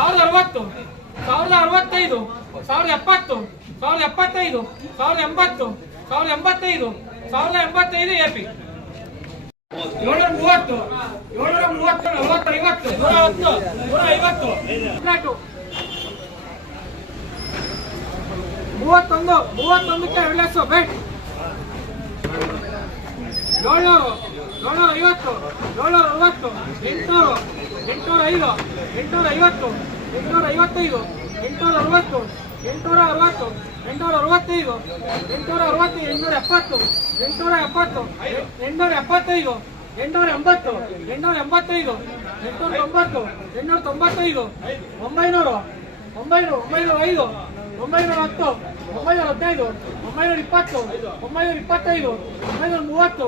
ಸಾವಿರದ ಅರವತ್ತು, ಸಾವಿರದ ಅರವತ್ತೈದು, ಸಾವಿರದ ಎಪ್ಪತ್ತು, ಸಾವಿರದ ಎಪ್ಪತ್ತೈದು, ಸಾವಿರದ ಎಂಬತ್ತು, ಸಾವಿರದ ಎಂಬತ್ತೈದು ಸಾವಿರದ ಎಂಬತ್ತೈದು ಎಪಿ ಏಳ್ನೂರ ಮೂವತ್ತು ಏಳ್ನೂರ ಮೂವತ್ತು ನಲವತ್ತು ಐವತ್ತು ನೂರ ಹತ್ತು ನೂರ ಐವತ್ತು ಹದಿನೆಂಟು. ಮೂವತ್ತೊಂದು, ಮೂವತ್ತೊಂದಕ್ಕೆ ಎರಡು ಲಕ್ಷ ಬೇಟ್ ಏಳ್ನೂರು ಏಳ್ನೂರ ಐವತ್ತು ಏಳ್ನೂರ ಅರವತ್ತು ಎಂಟುನೂರು ಎಂಟುನೂರ ಐದು ಎಂಟುನೂರ ಐವತ್ತು ಎಂಟುನೂರ ಐವತ್ತೈದು ಎಂಟುನೂರ ಅರವತ್ತು ಎಂಟುನೂರ ಅರವತ್ತು ಎಂಟುನೂರ ಅರವತ್ತೈದು ಎಂಟುನೂರ ಅರವತ್ತೈದು ಎಂಟುನೂರ ಎಪ್ಪತ್ತು ಎಂಟುನೂರ ಎಪ್ಪತ್ತು ಎಂಟುನೂರ ಎಪ್ಪತ್ತೈದು ಎಂಟುನೂರ ಎಂಬತ್ತು ಎಂಟುನೂರ ಎಂಬತ್ತೈದು ಎಂಟುನೂರ ತೊಂಬತ್ತು ಎಂಟುನೂರ ತೊಂಬತ್ತೈದು ಒಂಬೈನೂರು ಒಂಬೈನೂರು ಒಂಬೈನೂರ ಐದು ಒಂಬೈನೂರ ಹತ್ತು ಒಂಬೈನೂರ ಹದಿನೈದು ಒಂಬೈನೂರ ಇಪ್ಪತ್ತು ಒಂಬೈನೂರ ಇಪ್ಪತ್ತೈದು ಒಂಬೈನೂರ ಮೂವತ್ತು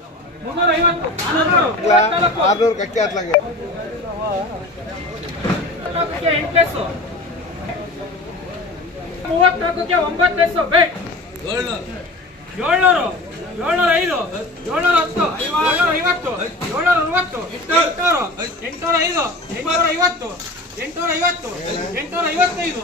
ಆರ್ನೂರು ಕಕ್ಕೆ ಹತ್ಲಾಗೆ ಎಂಟು ಮೂವತ್ನಾಲ್ಕಕ್ಕೆ ಒಂಬತ್ತು ಲೆಸ್ಸು ಬೇಟ್ ಏಳ್ನೂರು. ಏಳ್ನೂರ ಐದು ಏಳ್ನೂರ ಹತ್ತು ಏಳ್ನೂರ ಐವತ್ತು ಏಳ್ನೂರ ಅರವತ್ತು ಎಂಟುನೂರು. ಎಂಟುನೂರ ಐದು ಎಂಟುನೂರ ಐವತ್ತು ಎಂಟುನೂರ ಐವತ್ತು ಎಂಟುನೂರ ಐವತ್ತೈದು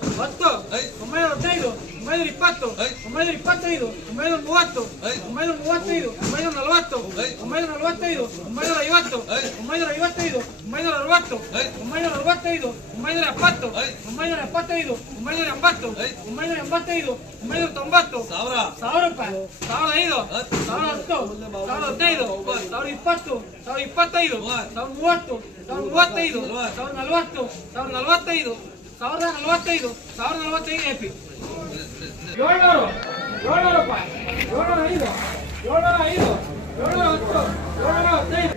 ಹತ್ತು ಒಂಬೈನೂರ ಹದಿನೈದು ಒಂಬೈನೂರ ಇಪ್ಪತ್ತು ಒಂಬೈನೂರ ಇಪ್ಪತ್ತೈದು ಒಂಬೈನೂರ ಮೂವತ್ತು ಒಂಬೈನೂರ ಮೂವತ್ತೈದು ಒಂಬೈನೂರ ನಲವತ್ತು ಒಂಬೈನೂರ ನಲವತ್ತೈದು ಒಂಬೈನೂರ ಐವತ್ತು ಒಂಬೈನೂರ ಐವತ್ತೈದು ಒಂಬೈನೂರ ಅರವತ್ತು ಒಂಬೈನೂರ ಅರವತ್ತೈದು ಒಂಬೈನೂರ ಎಪ್ಪತ್ತು ಒಂಬೈನೂರ ಎಪ್ಪತ್ತೈದು ಒಂಬೈನೂರ ಎಂಬತ್ತು ಒಂಬೈನೂರ ಎಂಬತ್ತೈದು ಒಂಬೈನೂರ ತೊಂಬತ್ತು ಸಾವಿರ ಸಾವಿರ ರೂಪಾಯಿ ಸಾವಿರದ ಐದು ಸಾವಿರದ ಹತ್ತು ಸಾವಿರದ ಹದಿನೈದು ಸಾವಿರದ ಇಪ್ಪತ್ತು ಸಾವಿರದ ಇಪ್ಪತ್ತೈದು ಸಾವಿರದ ಮೂವತ್ತು ಸಾವಿರದ ಮೂವತ್ತೈದು ಸಾವಿರದ ನಲವತ್ತು ಸಾವಿರದ ನಲವತ್ತೈದು ಸಾವಿರದ ನಲವತ್ತೈದು ಸಾವಿರದ ನಲವತ್ತೈದು ಎ ಪಿ ಏಳ್ನೂರು ಏಳ್ನೂರು ರೂಪಾಯಿ ಏಳ್ನೂರ ಐದು ಏಳ್ನೂರ ಐದು ಏಳ್ನೂರ ಹತ್ತು ಏಳ್ನೂರ ಹದಿನೈದು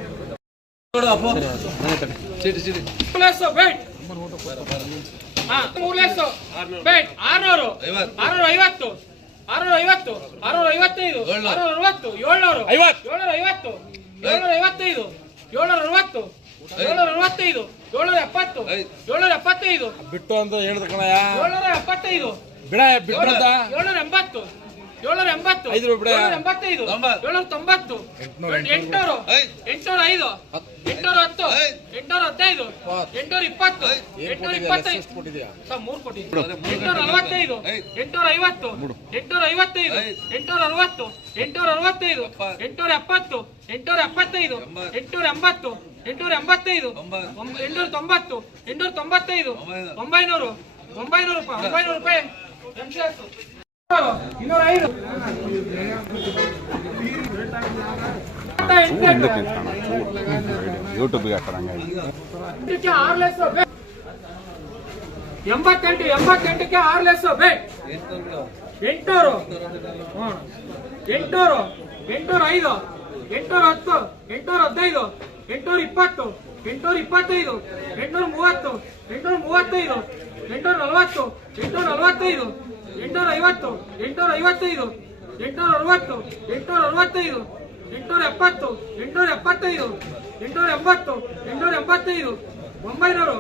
ಪ್ಲಸ್ ಬೇಟ್ ಹಾ ಮೂರು ಲೆಸ್ ಬೇಟ್ ಆರ್ನೂರು ಆರ್ನೂರ ಐವತ್ತು ಆರ್ನೂರ ಐವತ್ತು ಆರ್ನೂರ ಐವತ್ತೈದು ಆರ್ನೂರ ಅರವತ್ತು ಏಳ್ನೂರು ಏಳ್ನೂರ ಐವತ್ತು ಏಳ್ನೂರ ಐವತ್ತೈದು ಏಳ್ನೂರ ಅರವತ್ತು ಏಳ್ನೂರ ಅರವತ್ತೈದು ಏಳ್ನೂರ ಎಪ್ಪತ್ತು. ಏಳ್ನೂರ ಎಪ್ಪತ್ತೈದು. ಬಿಟ್ಟು ಅಂತ ಹೇಳಿದ ಕಣಯ್ಯ. ಏಳ್ನೂರ ಎಪ್ಪತ್ತೈದು. ಬಿಡ ಬಿಟ್ಟು ಅಂತ. ಏಳ್ನೂರ ಎಂಬತ್ತು. ಏಳ್ನೂರ ಎಂಬತ್ತು. ಐದು ರೂಪಾಯಿ ಎಂಬತ್ತೈದು. ಏಳ್ನೂರ ತೊಂಬತ್ತು. ಎಂಟುನೂರು ಎಂಟುನೂರ. ಐದು. ಎಂಟುನೂರ ಹತ್ತು. ಎಂಟುನೂರ ಹದಿನೈದು. ಎಂಟುನೂರ ಇಪ್ಪತ್ತು. ಎಂಟುನೂರ ಇಪ್ಪತ್ತೈದು. ಮೂರು ಕೋಟಿ ಎಂಟುನೂರ ನಲವತ್ತೈದು ಎಂಟುನೂರ ಐವತ್ತು. ಎಂಟುನೂರ ಐವತ್ತೈದು. ಎಂಟುನೂರ ಅರವತ್ತು. ಎಂಟುನೂರ ಅರವತ್ತೈದು. ಎಂಟುನೂರ ಎಪ್ಪತ್ತು. ಎಂಟುನೂರ ಎಪ್ಪತ್ತೈದು. ಎಂಟುನೂರ ಎಂಬತ್ತು. ಎಂಟುನೂರ ಎಂಬತ್ತೈದು. ಎಂಟುನೂರ ತೊಂಬತ್ತು. ಎಂಟುನೂರ ತೊಂಬತ್ತೈದು. ಒಂಬೈನೂರು. ಒಂಬೈನೂರು. ರೂಪಾಯಿ. ಒಂಬೈನೂರು ರೂಪಾಯಿ. ಇನ್ನೂರ ಐದು ಯೂಟ್ಯೂಬ್ಗೆ ಎಂಟಕ್ಕೆ ಆರು ಲಕ್ಷ ಬೇ. ಎಂಬತ್ತೆಂಟು ಎಂಬತ್ತೆಂಟಕ್ಕೆ ಆರು ಲಕ್ಷ ಬೇ. ಎಂಟೂರು ಹ್ಮ್. ಎಂಟೂರು ಐದು ಎಂಟೂರ ಹತ್ತು ಎಂಟೂರ ಹದಿನೈದು ಎಂಟೂರ ಇಪ್ಪತ್ತು ಎಂಟೂರ ಇಪ್ಪತ್ತೈದು ಎಂಟೂರ ಮೂವತ್ತು ಎಂಟೂರ ಮೂವತ್ತೈದು ಎಂಟೂರ ನಲವತ್ತು ಎಂಟೂರ ನಲವತ್ತೈದು ಎಂಟೂರ ಐವತ್ತು ಎಂಟೂರ ಐವತ್ತೈದು ಎಂಟೂರ ಅರವತ್ತು ಎಂಟೂರ ಅರವತ್ತೈದು ಎಂಟೂರ ಎಪ್ಪತ್ತು ಎಂಟೂರ ಎಪ್ಪತ್ತೈದು ಎಂಟೂರ ಎಂಬತ್ತು ಎಂಟೂರ ಎಂಬತ್ತೈದು ಒಂಬೈನೂರು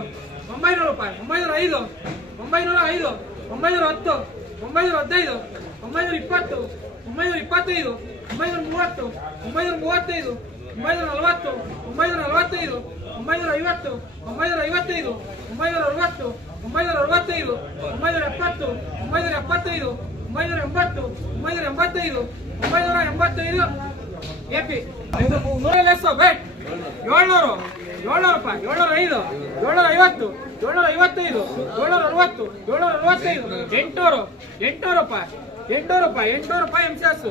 ಒಂಬೈನೂರು ರೂಪಾಯಿ ಒಂಬೈನೂರ ಐದು ಒಂಬೈನೂರ ಐದು ಒಂಬೈನೂರ ಹತ್ತು ಒಂಬೈನೂರ ಹದಿನೈದು ಒಂಬೈನೂರ ಇಪ್ಪತ್ತು ಒಂಬೈನೂರ ಇಪ್ಪತ್ತೈದು ಒಂಬೈನೂರ ಮೂವತ್ತು, ಒಂಬೈನೂರ ಮೂವತ್ತೈದು, ಒಂಬೈನೂರ ನಲವತ್ತು, ಒಂಬೈನೂರ ನಲವತ್ತೈದು, ಒಂಬೈನೂರ ಐವತ್ತು, ಒಂಬೈನೂರ ಐವತ್ತೈದು, ಒಂಬೈನೂರ ಅರವತ್ತು, ಒಂಬೈನೂರ ಅರವತ್ತೈದು, ಒಂಬೈನೂರ ಎಪ್ಪತ್ತು, ಒಂಬೈನೂರ ಎಪ್ಪತ್ತೈದು, ಒಂಬೈನೂರ ಎಂಬತ್ತು, ಒಂಬೈನೂರ ಎಂಬತ್ತೈದು ಒಂಬೈನೂರ ಎಂಬತ್ತೈದು. ಎಪಿ ನೂರ ಲೆಸ್ ಬೇಟ್ ಏಳ್ನೂರು ಏಳ್ನೂರು ರೂಪಾಯಿ, ಏಳ್ನೂರ ಐದು, ಏಳ್ನೂರ ಐವತ್ತು, ಏಳ್ನೂರ ಐವತ್ತೈದು, ಏಳ್ನೂರ ಅರವತ್ತು, ಏಳ್ನೂರ ಅರವತ್ತೈದು. ಎಂಟುನೂರು ಎಂಟುನೂರು ರೂಪಾಯಿ ಎಂಟುನೂರು ರೂಪಾಯಿ ಎಂಟುನೂರು ರೂಪಾಯಿ ಎಂ ಸಿ ಎಸ್